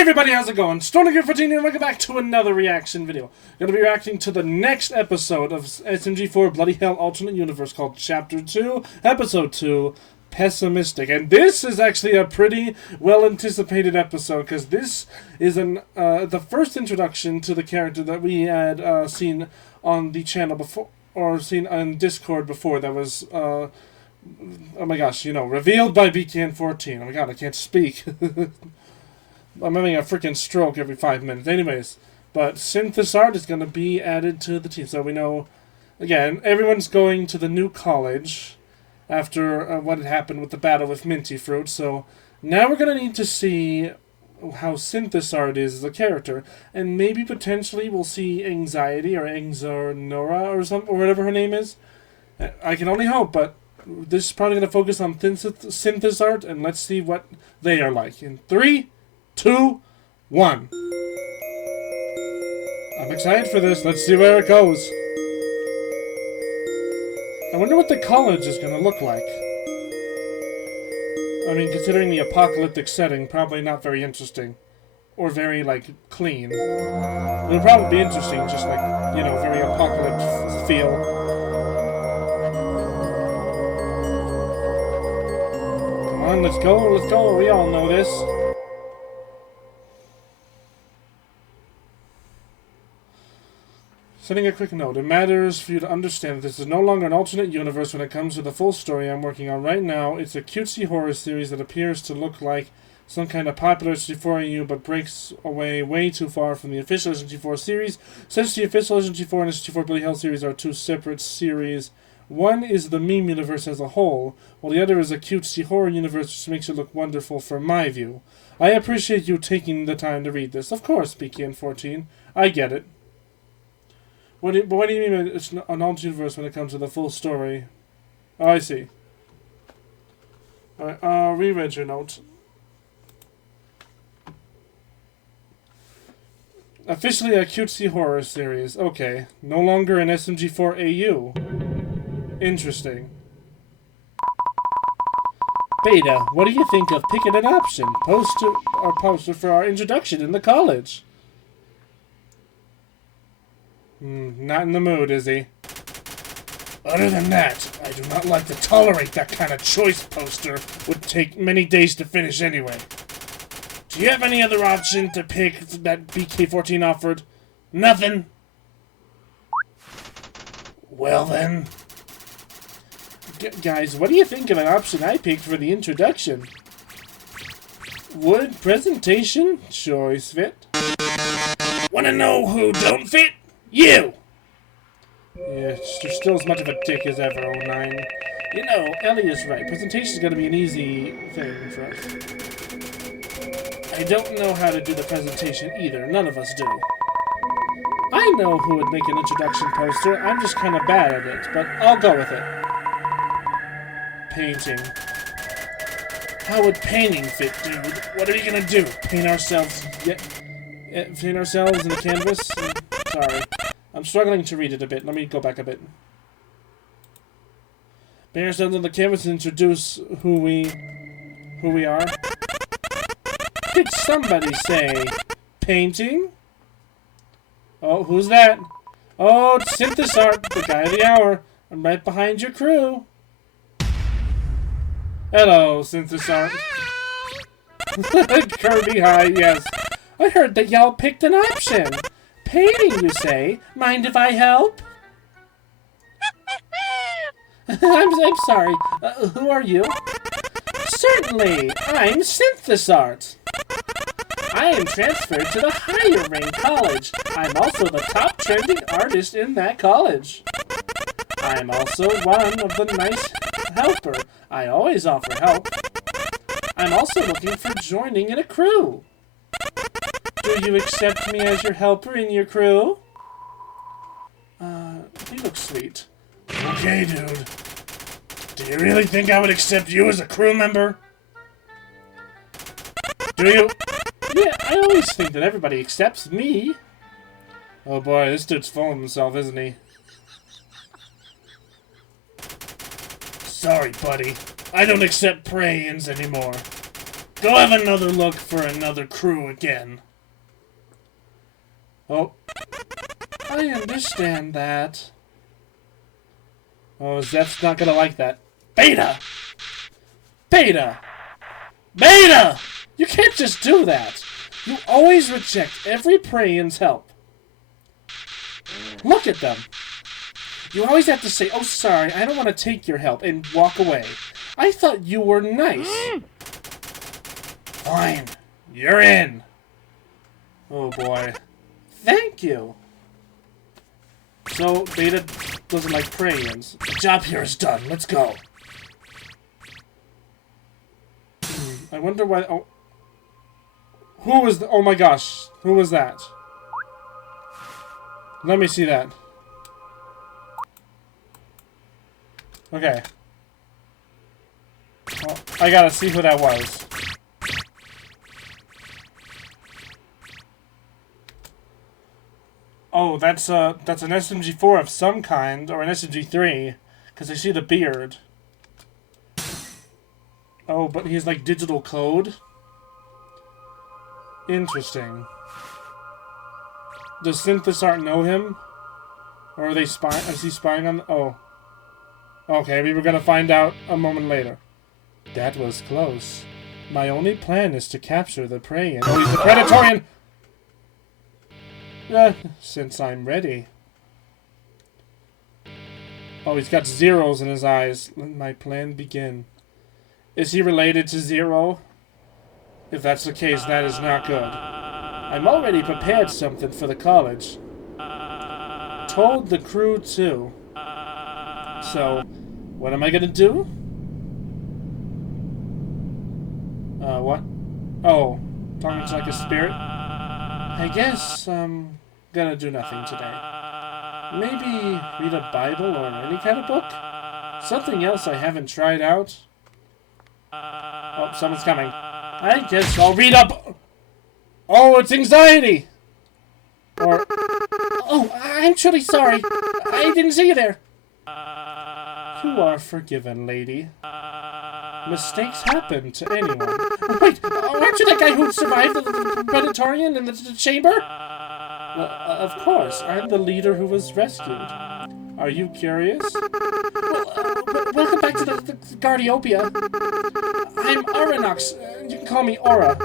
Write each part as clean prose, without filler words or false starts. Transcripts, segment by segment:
Hey everybody, how's it going? StonerGear14 here, and welcome back to another reaction video. Gonna be reacting to the next episode of SMG4 BloodyHell Alternate Universe called Chapter 2, Episode 2, Pessimistic. And this is actually a pretty well-anticipated episode, because this is the first introduction to the character that we had seen on the channel before, or seen on Discord before, that was, oh my gosh, you know, revealed by BKN14. Oh my god, I can't speak. I'm having a freaking stroke every 5 minutes. Anyways, but Synthesart is going to be added to the team. So we know, again, everyone's going to the new college after what had happened with the battle with Minty Fruit. So now we're going to need to see how Synthesart is as a character. And maybe potentially we'll see Anxiety or Nora or something, or whatever her name is. I can only hope, but this is probably going to focus on Synthesart, and let's see what they are like. In 3, 2, 1. I'm excited for this. Let's see where it goes. I wonder what the college is going to look like. I mean, considering the apocalyptic setting, probably not very interesting. Or very, like, clean. It'll probably be interesting, just like, you know, very apocalypse feel. Come on, let's go, let's go. We all know this. Sending a quick note. It matters for you to understand that this is no longer an alternate universe when it comes to the full story I'm working on right now. It's a cutesy horror series that appears to look like some kind of popular SMG4 but breaks away way too far from the official SMG4 series. Since the official SMG4 and SMG4 BloodyHell series are two separate series, one is the meme universe as a whole, while the other is a cutesy horror universe which makes it look wonderful from my view. I appreciate you taking the time to read this. Of course, BKN14. I get it. What do you mean it's an alternate universe when it comes to the full story? Oh, I see. Alright, reread your note. Officially a cutesy horror series. Okay. No longer an SMG4 AU. Interesting. Beta, what do you think of picking an option? Poster for our introduction in the college. Not in the mood, is he? Other than that, I do not like to tolerate that kind of choice poster. Would take many days to finish anyway. Do you have any other option to pick that BK14 offered? Nothing? Well then. Guys, what do you think of an option I picked for the introduction? Would presentation choice fit? Wanna know who don't fit? You! Yeah, you're still as much of a dick as ever, 09. You know, Ellie is right. Presentation's gonna be an easy thing for us. I don't know how to do the presentation either. None of us do. I know who would make an introduction poster. I'm just kind of bad at it, but I'll go with it. Painting. How would painting fit, dude? What are we gonna do? Paint ourselves in the canvas? Sorry. I'm struggling to read it a bit. Let me go back a bit. Paint ourselves on the canvas and introduce who we are. Did somebody say painting? Oh, who's that? Oh, it's Synthesart, the guy of the hour. I'm right behind your crew. Hello, Synthesart. Kirby, hi, yes. I heard that y'all picked an option. Painting, you say? Mind if I help? I'm sorry. Who are you? Certainly. I'm Synthesart. I am transferred to the higher rank college. I'm also the top trending artist in that college. I'm also one of the nice helper. I always offer help. I'm also looking for joining in a crew. Do you accept me as your helper in your crew? You look sweet. Okay, dude. Do you really think I would accept you as a crew member? Do you? Yeah, I always think that everybody accepts me. Oh boy, this dude's full of himself, isn't he? Sorry, buddy. I don't accept prey-ins anymore. Go have another look for another crew again. Oh. I understand that. Oh, Zeth's not gonna like that. Beta! Beta! Beta! You can't just do that! You always reject every Prayan's help. Look at them. You always have to say, oh, sorry, I don't want to take your help, and walk away. I thought you were nice. Fine. You're in. Oh, boy. Thank you. So, Beta doesn't like Prayans. The job here is done. Let's go. I wonder why... Oh. Who was the... Oh, my gosh. Who was that? Let me see that. Okay. Well, I gotta see who that was. Oh, that's an SMG4 of some kind, or an SMG3, because I see the beard. Oh, but he's like digital code? Interesting. Does Synthesart know him? Or are they spying? Is he spying on... Oh. Okay, we were gonna find out a moment later. That was close. My only plan is to capture the prey and... Oh, he's the Predatorian! Since I'm ready. Oh, he's got zeros in his eyes. Let my plan begin. Is he related to Zero? If that's the case, that is not good. I'm already prepared something for the college. Told the crew too. So, what am I gonna do? What? Oh, talking to like a spirit? I guess I'm gonna do nothing today. Maybe read a Bible or any kind of book? Something else I haven't tried out? Oh, someone's coming. I guess I'll read up. Oh, it's anxiety! Or... Oh, I'm truly sorry. I didn't see you there. You are forgiven, lady. Mistakes happen to anyone. Wait, aren't you that guy who survived the Predatorian in the chamber? Well, of course. I'm the leader who was rescued. Are you curious? Well, welcome back to the Guardiopia. I'm Anurox. You can call me Aura.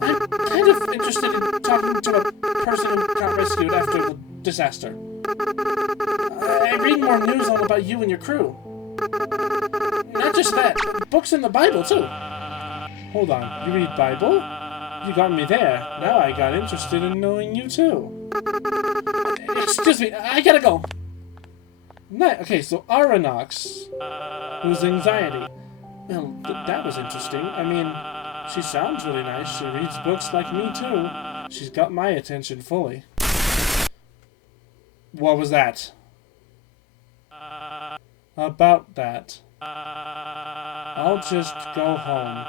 I'm kind of interested in talking to a person who got rescued after the disaster. I read more news all about you and your crew. Not just that, books in the Bible, too. Hold on, you read Bible? You got me there. Now I got interested in knowing you, too. Excuse me, I gotta go. Okay, so Anurox, who's anxiety. Well, that was interesting. I mean, she sounds really nice. She reads books like me, too. She's got my attention fully. What was that? About that. I'll just go home.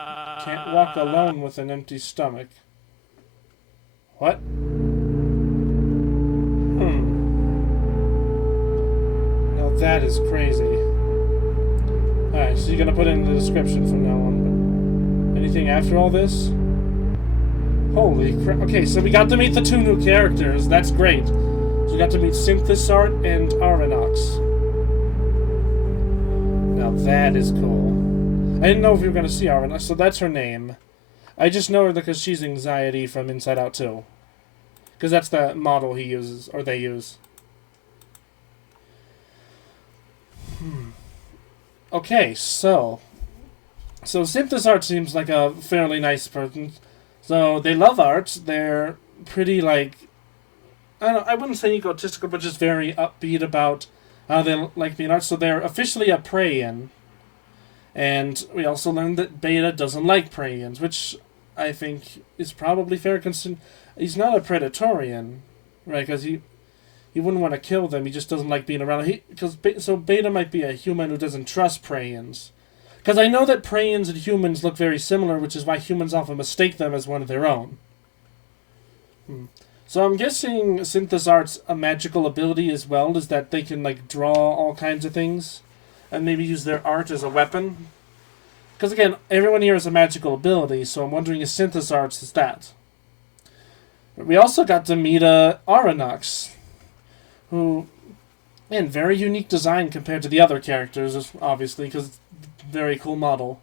Can't walk alone with an empty stomach. What? Now that is crazy. Alright, so you're gonna put it in the description from now on. But anything after all this? Holy crap. Okay, so we got to meet the two new characters. That's great. So we got to meet Synthesart and Anurox. Now that is cool. I didn't know if we were going to see Anurox, so that's her name. I just know her because she's Anxiety from Inside Out 2. Because that's the model he uses, or they use. Okay, so Synthesart seems like a fairly nice person. So they love art. They're pretty, like... I wouldn't say egotistical, but just very upbeat about how they like being art. So they're officially a Prayan. And we also learned that Beta doesn't like Prayans, which I think is probably fair, considering he's not a Predatorian, right? Because he wouldn't want to kill them. He just doesn't like being around. So Beta might be a human who doesn't trust Prayans. Because I know that Prayans and humans look very similar, which is why humans often mistake them as one of their own. So I'm guessing Synthesart's a magical ability as well, is that they can like draw all kinds of things, and maybe use their art as a weapon. Because again, everyone here has a magical ability, so I'm wondering if Synthesart is that. We also got to meet Anurox, who, man, very unique design compared to the other characters, obviously, because it's a very cool model.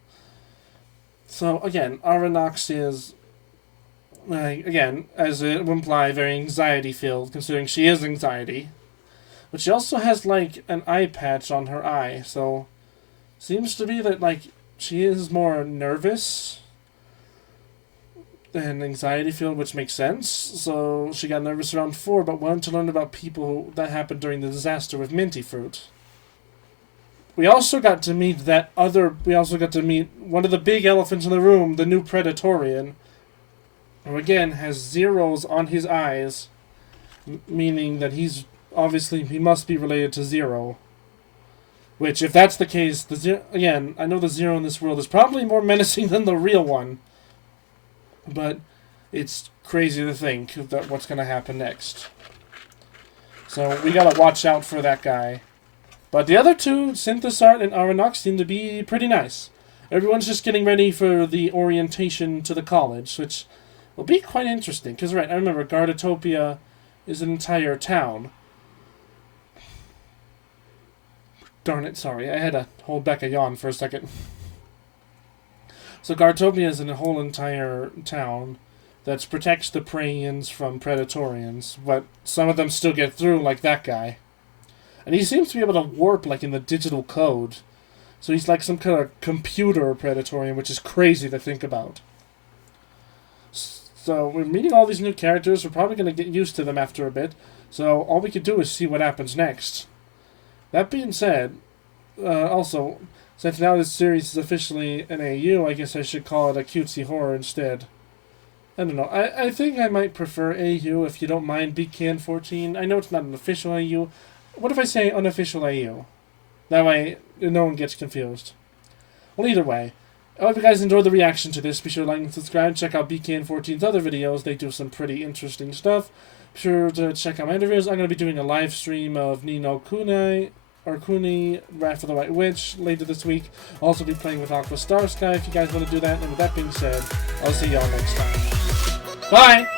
So again, Anurox is, again, as it would imply, very anxiety-filled, considering she is anxiety. But she also has, like, an eye patch on her eye, so seems to be that, like, she is more nervous and anxiety-filled, which makes sense. So she got nervous around 4, but wanted to learn about people that happened during the disaster with Minty Fruit. We also got to meet one of the big elephants in the room, the new Predatorian, who again has zeros on his eyes, meaning that he must be related to Zero. Which, if that's the case, again, I know the Zero in this world is probably more menacing than the real one. But it's crazy to think that what's going to happen next. So we got to watch out for that guy. But the other two, Synthesart and Anurox, seem to be pretty nice. Everyone's just getting ready for the orientation to the college, which will be quite interesting. Because, right, I remember Gardatopia is an entire town. Darn it, sorry. I had to hold back a yawn for a second. So Gardatopia is in a whole entire town that protects the Praeans from Predatorians, but some of them still get through, like that guy. And he seems to be able to warp, like, in the digital code. So he's like some kind of computer Predatorian, which is crazy to think about. So we're meeting all these new characters. We're probably going to get used to them after a bit. So all we could do is see what happens next. That being said, also, since now this series is officially an AU, I guess I should call it a cutesy horror instead. I don't know. I think I might prefer AU if you don't mind BKN 14. I know it's not an official AU. What if I say unofficial AU? That way, no one gets confused. Well, either way, I hope you guys enjoyed the reaction to this. Be sure to like and subscribe. Check out BKN 14's other videos. They do some pretty interesting stuff. Be sure to check out my interviews. I'm going to be doing a live stream of Ni no Kuni, Wrath of the White Witch, later this week. I'll also be playing with Aqua Starsky if you guys want to do that. And with that being said, I'll see y'all next time. Bye!